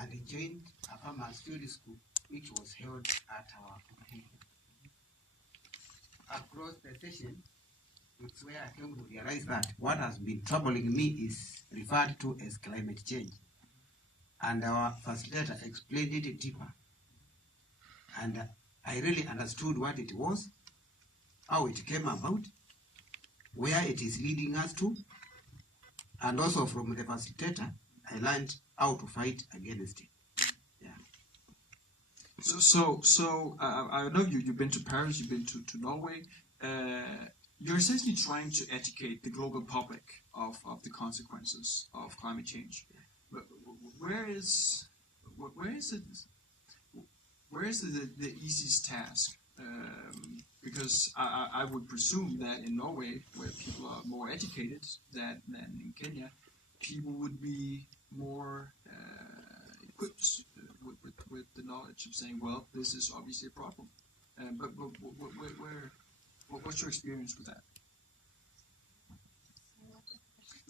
and joined a farmers field school which was held at our company. Across the session, it's where I came to realize that what has been troubling me is referred to as climate change. And our facilitator explained it deeper. And I really understood what it was, how it came about, where it is leading us to, and also from the facilitator, I learned how to fight against it. Yeah. So I know you've been to Paris, you've been to Norway. You're essentially trying to educate the global public of the consequences of climate change. But where is the easiest task? Because I would presume that in Norway, where people are more educated than in Kenya, people would be more equipped with the knowledge of saying, well, this is obviously a problem. But what's your experience with that?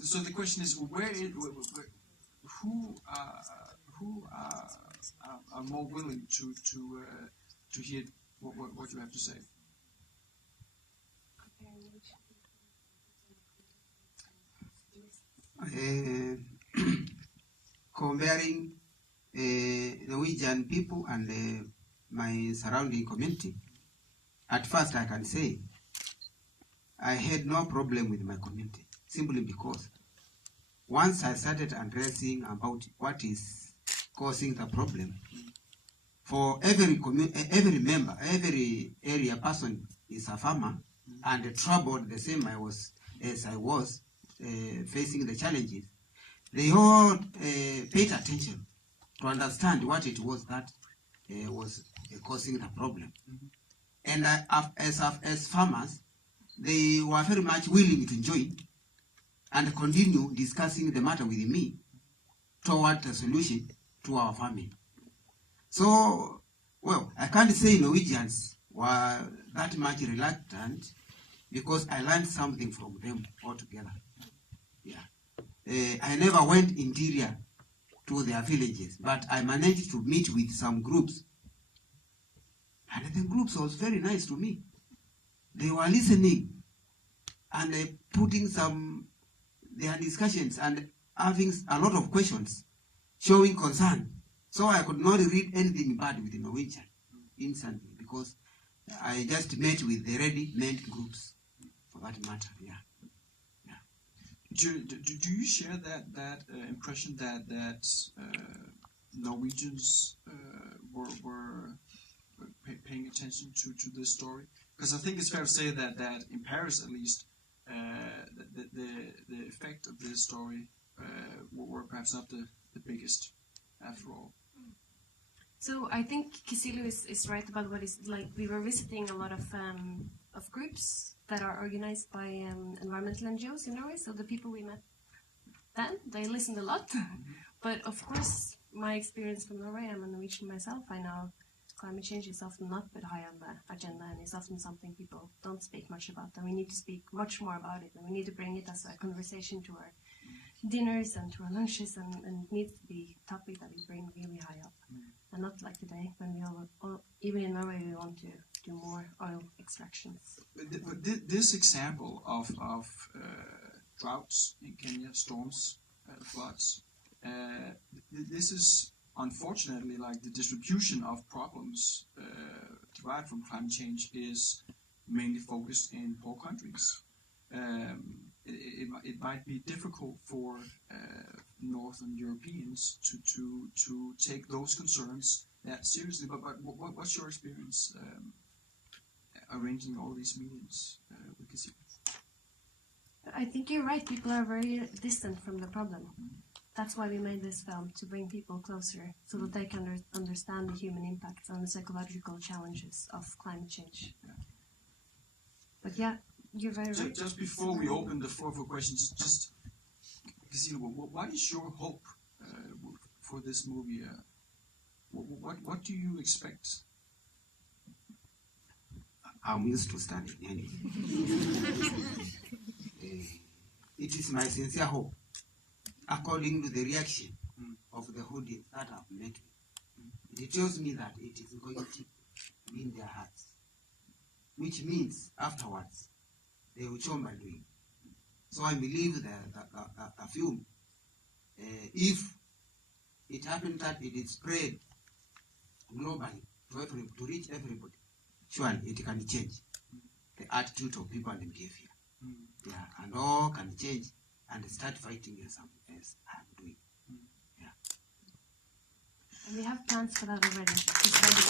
So the question is, who are more willing to hear what you have to say? Comparing Norwegian people and my surrounding community, at first I can say I had no problem with my community, simply because once I started addressing about what is causing the problem, for every member, every area person is a farmer and troubled the same as I was facing the challenges. They all paid attention to understand what it was that was causing the problem. And as farmers, they were very much willing to join and continue discussing the matter with me toward the solution to our farming. So, well, I can't say Norwegians were that much reluctant because I learned something from them altogether. Yeah. I never went interior to their villages, but I managed to meet with some groups. And the groups was very nice to me. They were listening and putting their discussions and having a lot of questions, showing concern. So I could not read anything bad with the Norwegian instantly because I just met with the ready-made groups for that matter. Yeah. Do you share that impression that Norwegians were paying attention to this story? Because I think it's fair to say that in Paris, at least, the effect of this story were perhaps not the biggest, after all. So I think Kisilu is right about what is like. We were visiting a lot of groups that are organized by environmental NGOs in Norway. So the people we met then, they listened a lot. But of course, my experience from Norway, I'm a Norwegian myself. I know climate change is often not put high on the agenda, and it's often something people don't speak much about. And we need to speak much more about it, and we need to bring it as a conversation to our dinners and to our lunches, and it needs to be a topic that we bring really high up. And not like today, when we all even in Norway, we want to do more oil extractions. But this example of droughts in Kenya, storms, floods, this is unfortunately like the distribution of problems derived from climate change is mainly focused in poor countries. It might be difficult for Northern Europeans to take those concerns that seriously. But what's your experience arranging all these meetings with Kisilu? I think you're right. People are very distant from the problem. That's why we made this film, to bring people closer so that they can understand the human impacts and the psychological challenges of climate change. Yeah. But yeah, you're very right. Just before we open the floor for questions, just Kisilu, what is your hope for this movie? What do you expect? I'm used to studying anyway. It is my sincere hope, according to the reaction of the audience that I've met with, it tells me that it is going to be in their hearts, which means afterwards they will chomba doing. So I believe the film, if it happened that it is spread globally to reach everybody, surely it can change the attitude of people and behavior. Yeah, and all can change and start fighting as I'm doing. Yeah. And we have plans for that already. It's ready to